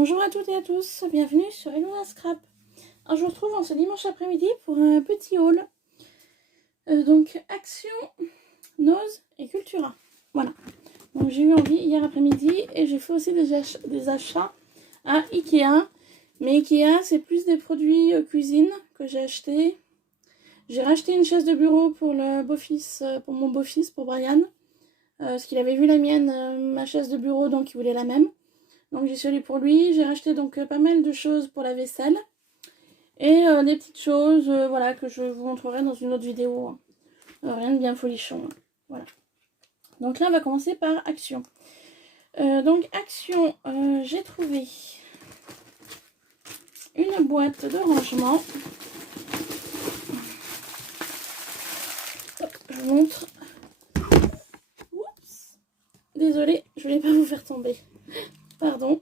Bonjour à toutes et à tous, bienvenue sur Elona Scrap. Alors, je vous retrouve en ce dimanche après-midi pour un petit haul. Donc Action, Nose et Cultura. Voilà. Donc j'ai eu envie hier après-midi et j'ai fait aussi des achats à Ikea. Mais Ikea, c'est plus des produits cuisine que j'ai acheté. J'ai racheté une chaise de bureau pour le beau-fils, pour mon beau-fils, pour Brian. Parce qu'il avait vu la mienne, ma chaise de bureau, donc il voulait la même. Donc j'y suis allée pour lui. J'ai racheté donc pas mal de choses pour la vaisselle. Et des petites choses voilà, que je vous montrerai dans une autre vidéo. Rien de bien folichon. Voilà. Donc là, on va commencer par Action. Donc Action, j'ai trouvé une boîte de rangement. Hop, je vous montre. Oups. Désolée, je voulais pas vous faire tomber. Pardon.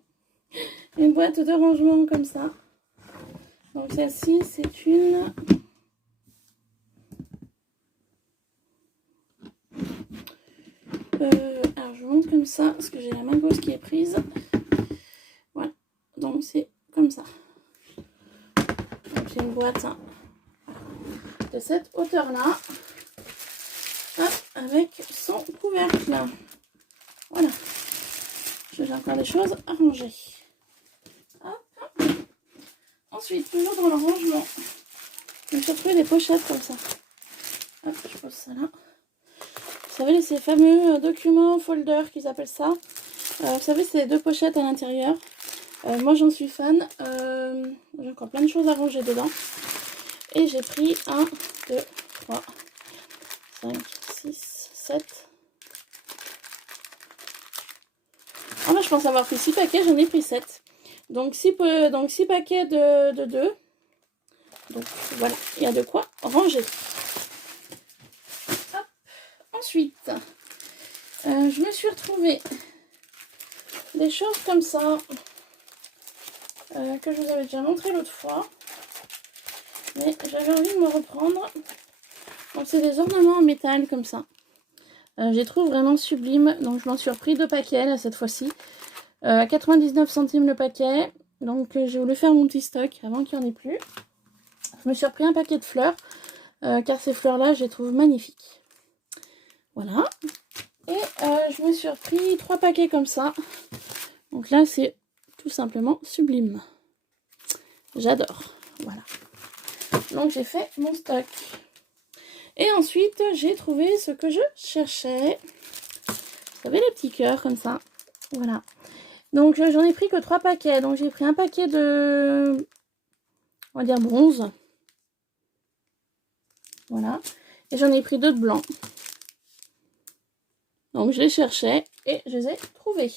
Une boîte de rangement comme ça. Donc celle-ci, c'est une... alors je vous montre comme ça, parce que j'ai la main gauche qui est prise. Voilà. Donc c'est comme ça. Donc j'ai une boîte de cette hauteur-là. Avec son couvercle. Voilà. J'ai encore des choses à ranger. Hop. Ensuite, toujours dans le rangement, je me suis retrouvé des pochettes comme ça. Hop, je pose ça là. Vous savez, ces fameux documents folders qu'ils appellent ça. Vous savez, c'est deux pochettes à l'intérieur. Moi, j'en suis fan. J'ai encore plein de choses à ranger dedans. Et j'ai pris 1, 2, 3, 5, 6, 7. Ah, moi, je pense avoir pris 6 paquets, j'en ai pris 7. Donc 6 paquets de 2. Donc voilà, il y a de quoi ranger. Hop. Ensuite, je me suis retrouvée des choses comme ça que je vous avais déjà montré l'autre fois. Mais j'avais envie de me reprendre. Donc c'est des ornements en métal comme ça. Je les trouve vraiment sublimes. Donc je m'en suis repris 2 paquets là, cette fois-ci. À 99 centimes le paquet. Donc j'ai voulu faire mon petit stock avant qu'il n'y en ait plus. Je me suis repris un paquet de fleurs. Car ces fleurs-là, je les trouve magnifiques. Voilà. Et je me suis repris 3 paquets comme ça. Donc là, c'est tout simplement sublime. J'adore. Voilà. Donc j'ai fait mon stock. Et ensuite, j'ai trouvé ce que je cherchais. Vous savez, les petits cœurs comme ça. Voilà. Donc j'en ai pris que 3 paquets. Donc j'ai pris un paquet de, on va dire, bronze. Voilà. Et j'en ai pris 2 de blanc. Donc je les cherchais et je les ai trouvés.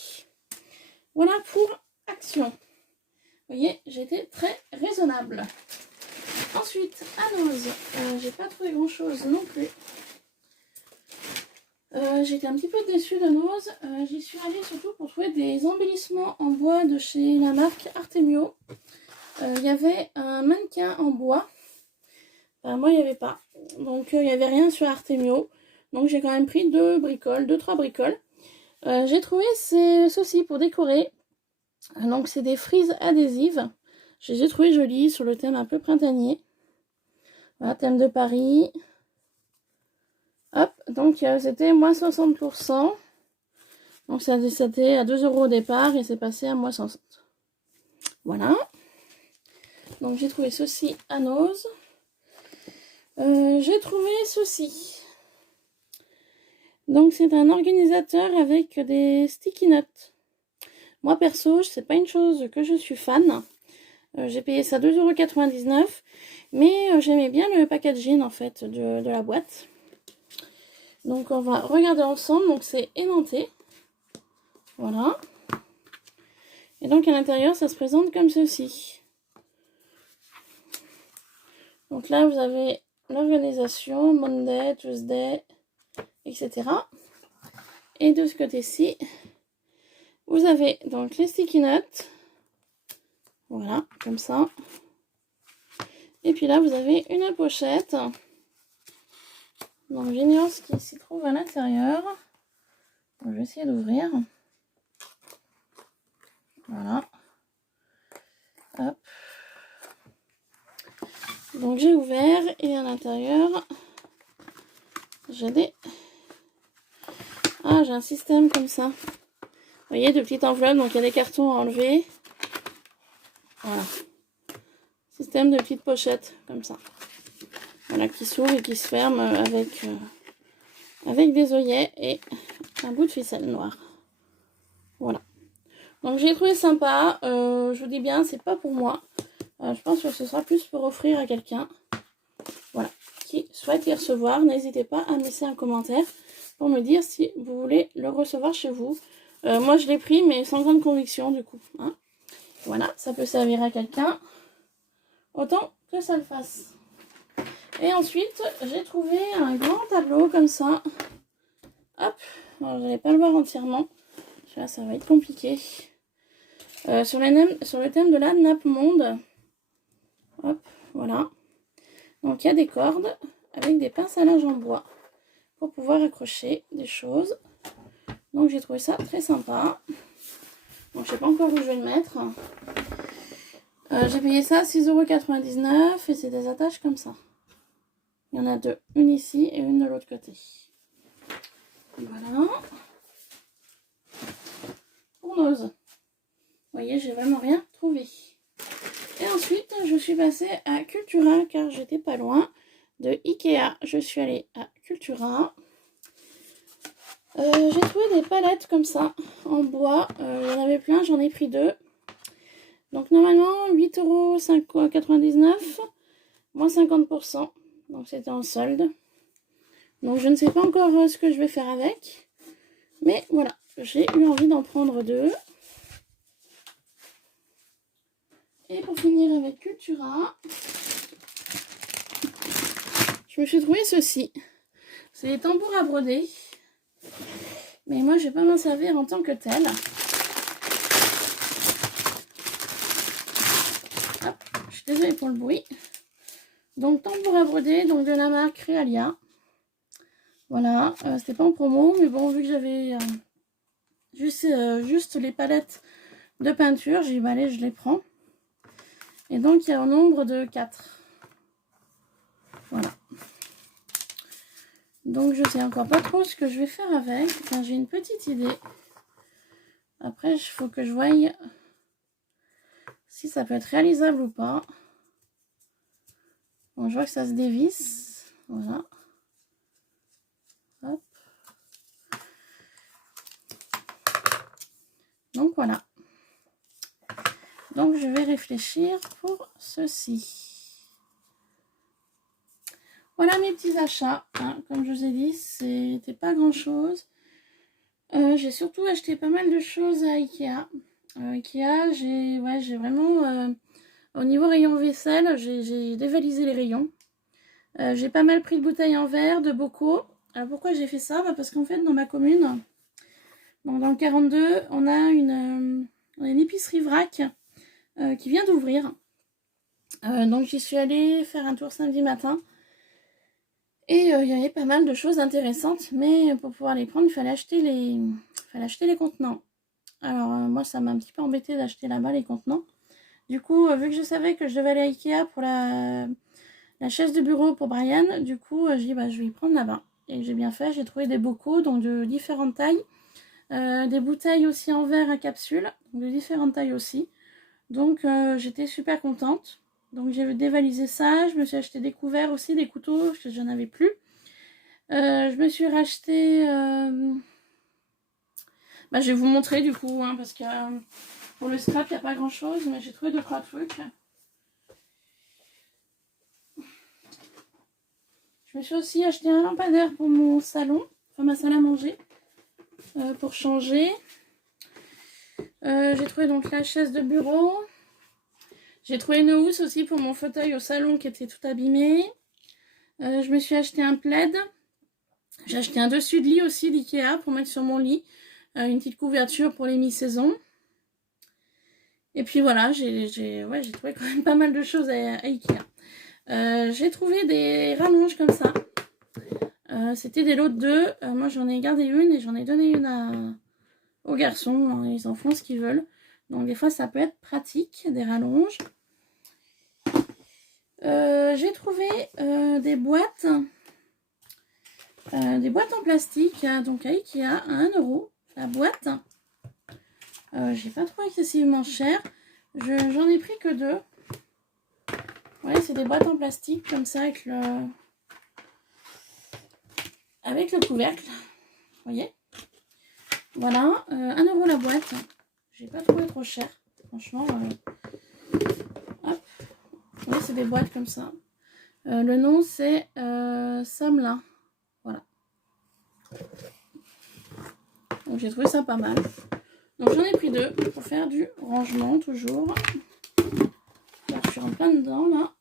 Voilà pour Action. Vous voyez, j'ai été très raisonnable. Ensuite, à Nose, j'ai pas trouvé grand chose non plus. J'étais un petit peu déçue de Nose. J'y suis allée surtout pour trouver des embellissements en bois de chez la marque Artemio. Il y avait un mannequin en bois. Moi, il n'y avait pas. Donc, il n'y avait rien sur Artemio. Donc, j'ai quand même pris 2 bricoles, 2-3 bricoles. J'ai trouvé ceci pour décorer. Donc, c'est des frises adhésives. Je les ai trouvées jolies sur le thème un peu printanier. Voilà, thème de Paris. Hop, donc c'était moins 60%. Donc, c'était à 2 € au départ et c'est passé à moins 60. Voilà. Donc, j'ai trouvé ceci à Nose. J'ai trouvé ceci. Donc c'est un organisateur avec des sticky notes. Moi perso, c'est pas une chose que je suis fan. J'ai payé ça 2,99 €. Mais j'aimais bien le packaging en fait de la boîte. Donc on va regarder ensemble. Donc c'est aimanté. Voilà. Et donc à l'intérieur ça se présente comme ceci. Donc là vous avez l'organisation, Monday, Tuesday, etc. Et de ce côté-ci, vous avez donc les sticky notes. Voilà, comme ça. Et puis là, vous avez une pochette. Donc j'ignore ce qui s'y trouve à l'intérieur. Je vais essayer d'ouvrir. Voilà. Hop. Donc j'ai ouvert et à l'intérieur, j'ai des... Ah, j'ai un système comme ça. Vous voyez, de petites enveloppes, donc il y a des cartons à enlever. Voilà. Système de petites pochettes, comme ça. Voilà, qui s'ouvre et qui se ferme avec des œillets et un bout de ficelle noire. Voilà. Donc j'ai trouvé sympa. Je vous dis bien, c'est pas pour moi. Je pense que ce sera plus pour offrir à quelqu'un. Voilà. Qui souhaite les recevoir, n'hésitez pas à me laisser un commentaire pour me dire si vous voulez le recevoir chez vous. Moi je l'ai pris, mais sans grande conviction du coup. Hein. Voilà, ça peut servir à quelqu'un. Autant que ça le fasse. Et ensuite, j'ai trouvé un grand tableau comme ça. Hop, alors, vous n'allez pas le voir entièrement. Là, ça va être compliqué. Sur le thème de la nappe monde. Hop, voilà. Donc, il y a des cordes avec des pinces à linge en bois pour pouvoir accrocher des choses. Donc, j'ai trouvé ça très sympa. Donc, je ne sais pas encore où je vais le mettre. J'ai payé ça 6,99 € et c'est des attaches comme ça. Il y en a deux, une ici et une de l'autre côté. Voilà. Pour Nose. Vous voyez, j'ai vraiment rien trouvé. Et ensuite, je suis passée à Cultura car j'étais pas loin de Ikea. Je suis allée à Cultura. J'ai trouvé des palettes comme ça, en bois. Il y en avait plein, j'en ai pris deux. Donc normalement, 8,99 €, moins 50%. Donc c'était en solde. Donc je ne sais pas encore ce que je vais faire avec. Mais voilà, j'ai eu envie d'en prendre deux. Et pour finir avec Cultura, je me suis trouvé ceci. C'est des tambours à broder. Mais moi je vais pas m'en servir en tant que tel. Hop, je suis désolée pour le bruit. Donc tambour à broder, donc de la marque Realia. Voilà, c'était pas en promo, mais bon, vu que j'avais juste les palettes de peinture, j'ai dit bah allez, je les prends. Et donc il y a au nombre de 4. Voilà. Donc je sais encore pas trop ce que je vais faire avec. Enfin, j'ai une petite idée. Après, il faut que je voie si ça peut être réalisable ou pas. Bon, je vois que ça se dévisse. Voilà. Hop. Donc voilà. Donc je vais réfléchir pour ceci. Voilà mes petits achats. Hein. Comme je vous ai dit, c'était pas grand chose. J'ai surtout acheté pas mal de choses à Ikea. Ikea, j'ai vraiment... au niveau rayon vaisselle, j'ai dévalisé les rayons. J'ai pas mal pris de bouteilles en verre, de bocaux. Alors pourquoi j'ai fait ça? Parce qu'en fait, dans ma commune, donc dans le 42, on a une épicerie vrac qui vient d'ouvrir. Donc j'y suis allée faire un tour samedi matin. Et il y avait pas mal de choses intéressantes, mais pour pouvoir les prendre, il fallait acheter les contenants. Alors moi, ça m'a un petit peu embêté d'acheter là-bas les contenants. Du coup, vu que je savais que je devais aller à Ikea pour la chaise de bureau pour Brian, du coup, j'ai dit bah, je vais y prendre là-bas. Et j'ai bien fait, j'ai trouvé des bocaux, donc de différentes tailles. Des bouteilles aussi en verre à capsule, de différentes tailles aussi. Donc j'étais super contente. Donc j'ai dévalisé ça, je me suis acheté des couverts aussi, des couteaux, parce que j'en avais plus. Je me suis racheté... Bah, je vais vous montrer du coup, hein, parce que pour le scrap, il n'y a pas grand chose, mais j'ai trouvé 2-3 trucs. Je me suis aussi acheté un lampadaire pour mon salon, enfin ma salle à manger, pour changer. J'ai trouvé donc la chaise de bureau. J'ai trouvé une housse aussi pour mon fauteuil au salon qui était tout abîmé. Je me suis acheté un plaid. J'ai acheté un dessus de lit aussi d'Ikea pour mettre sur mon lit. Une petite couverture pour les mi-saisons. Et puis voilà, j'ai trouvé quand même pas mal de choses à Ikea. J'ai trouvé des rallonges comme ça. C'était des lots de 2. Moi j'en ai gardé une et j'en ai donné une aux garçons. Ils en font ce qu'ils veulent. Donc des fois ça peut être pratique, des rallonges. J'ai trouvé des boîtes en plastique, donc à Ikea, à 1 € la boîte. J'ai pas trouvé excessivement cher. J'en ai pris que 2. Ouais, c'est des boîtes en plastique comme ça avec le couvercle. Vous voyez? Voilà, 1 € la boîte. J'ai pas trouvé trop cher. Franchement, hop. Oui, c'est des boîtes comme ça. Le nom c'est Samla. Voilà. Donc j'ai trouvé ça pas mal. Donc j'en ai pris 2 pour faire du rangement toujours. Là, je suis en plein dedans là.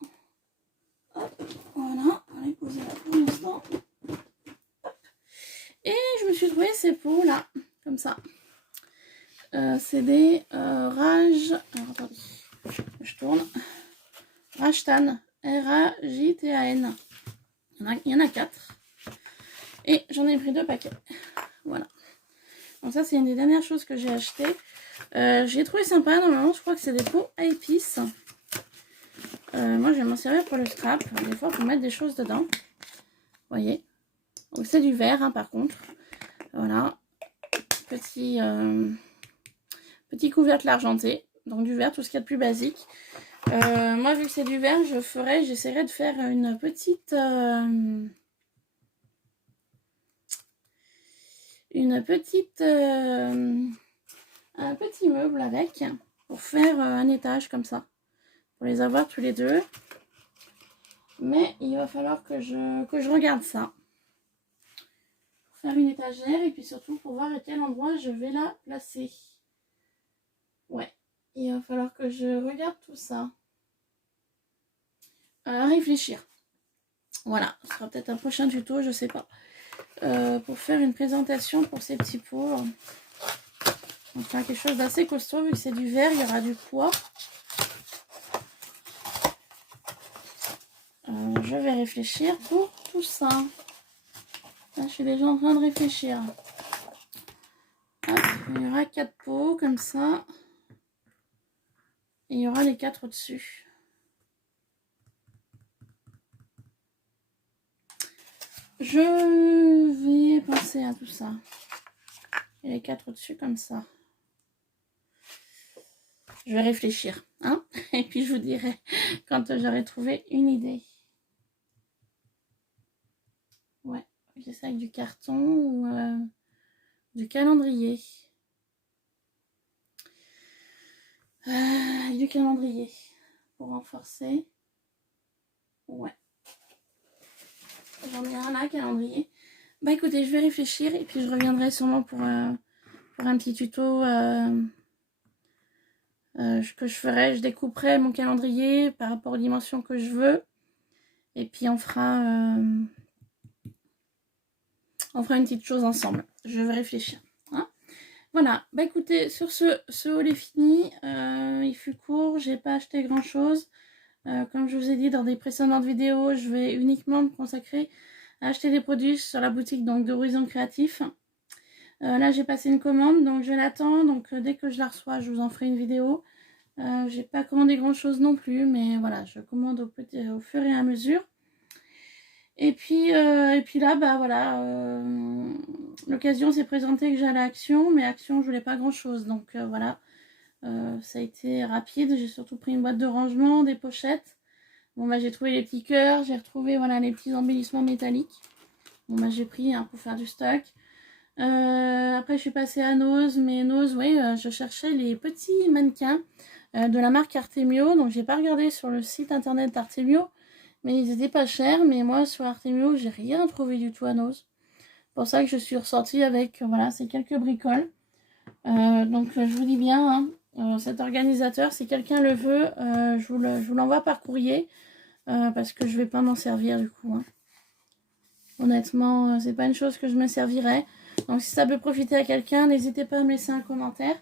Hop, voilà, on va les poser là pour l'instant. Et je me suis trouvé ces pots là, comme ça. C'est des Raj. Alors attendez, je tourne. Rajtan. R-A-J-T-A-N. Il y en a 4. Et j'en ai pris 2 paquets. Voilà. Donc ça, c'est une des dernières choses que j'ai acheté. J'ai trouvé sympa. Normalement, je crois que c'est des pots à épices. Moi, je vais m'en servir pour le scrap. Des fois, pour mettre des choses dedans. Vous voyez. Donc c'est du verre, hein, par contre. Voilà. Petit couvercle argenté. Donc du verre, tout ce qu'il y a de plus basique. Moi, vu que c'est du verre, j'essaierai de faire une petite... un petit meuble avec, pour faire un étage comme ça. Pour les avoir tous les deux. Mais il va falloir que je regarde ça. Pour faire une étagère et puis surtout pour voir à quel endroit je vais la placer. Ouais, il va falloir que je regarde tout ça. À réfléchir. Voilà, ce sera peut-être un prochain tuto, je sais pas. Pour faire une présentation pour ces petits pots. On va faire quelque chose d'assez costaud, vu que c'est du verre, il y aura du poids. Je vais réfléchir pour tout ça. Là, je suis déjà en train de réfléchir. Hop, il y aura 4 pots comme ça. Et il y aura les 4 au-dessus. Je vais penser à tout ça. Et les 4 au-dessus comme ça. Je vais réfléchir. Hein, et puis je vous dirai quand j'aurai trouvé une idée. Ouais, j'ai ça avec du carton ou du calendrier. Du calendrier pour renforcer. Ouais. J'en ai un là, calendrier. Bah écoutez, je vais réfléchir et puis je reviendrai sûrement pour un petit tuto que je ferai. Je découperai mon calendrier par rapport aux dimensions que je veux. Et puis on fera une petite chose ensemble. Je vais réfléchir. Hein, voilà, bah écoutez, sur ce haul est fini. Il fut court, j'ai pas acheté grand chose. Comme je vous ai dit dans des précédentes vidéos, je vais uniquement me consacrer à acheter des produits sur la boutique donc d'Horizon Créatif. Là j'ai passé une commande, donc je l'attends. Donc dès que je la reçois, je vous en ferai une vidéo. J'ai pas commandé grand chose non plus, mais voilà, je commande au fur et à mesure. Et puis là, bah voilà, l'occasion s'est présentée que j'allais à Action, mais Action je voulais pas grand chose, donc voilà. Ça a été rapide, j'ai surtout pris une boîte de rangement, des pochettes. Bon bah j'ai trouvé les petits cœurs, j'ai retrouvé voilà les petits embellissements métalliques. Bon bah j'ai pris pour faire du stock. Après je suis passée à Nose, mais Nose, oui, je cherchais les petits mannequins de la marque Artemio. Donc j'ai pas regardé sur le site internet d'Artemio, mais ils étaient pas chers. Mais moi sur Artemio j'ai rien trouvé du tout à Nose. C'est pour ça que je suis ressortie avec voilà ces quelques bricoles. Donc je vous dis bien, hein, cet organisateur, si quelqu'un le veut, je vous l'envoie par courrier. Parce que je vais pas m'en servir du coup. Hein. Honnêtement, c'est pas une chose que je me servirais. Donc si ça peut profiter à quelqu'un, n'hésitez pas à me laisser un commentaire.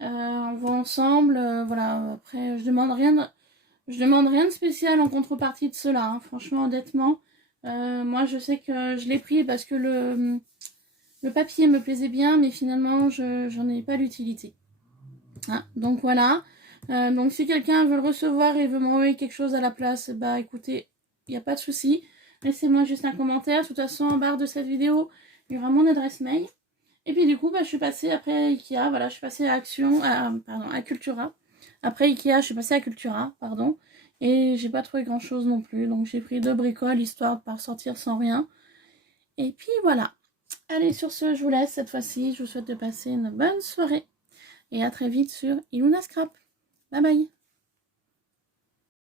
On voit ensemble. Voilà. Après, je demande rien de spécial en contrepartie de cela. Hein. Franchement, honnêtement, moi je sais que je l'ai pris parce que le papier me plaisait bien, mais finalement, j'en ai pas l'utilité. Hein, donc voilà. Donc si quelqu'un veut le recevoir et veut m'envoyer quelque chose à la place, bah écoutez, il n'y a pas de souci. Laissez-moi juste un commentaire. De toute façon, en barre de cette vidéo, il y aura mon adresse mail. Et puis du coup, bah, je suis passée après Ikea. Voilà, je suis passée à à Cultura. Après Ikea, je suis passée à Cultura, pardon. Et j'ai pas trouvé grand-chose non plus. Donc j'ai pris 2 bricoles, histoire de pas ressortir sans rien. Et puis voilà. Allez, sur ce, je vous laisse cette fois-ci. Je vous souhaite de passer une bonne soirée. Et à très vite sur Iluna Scrap. Bye bye.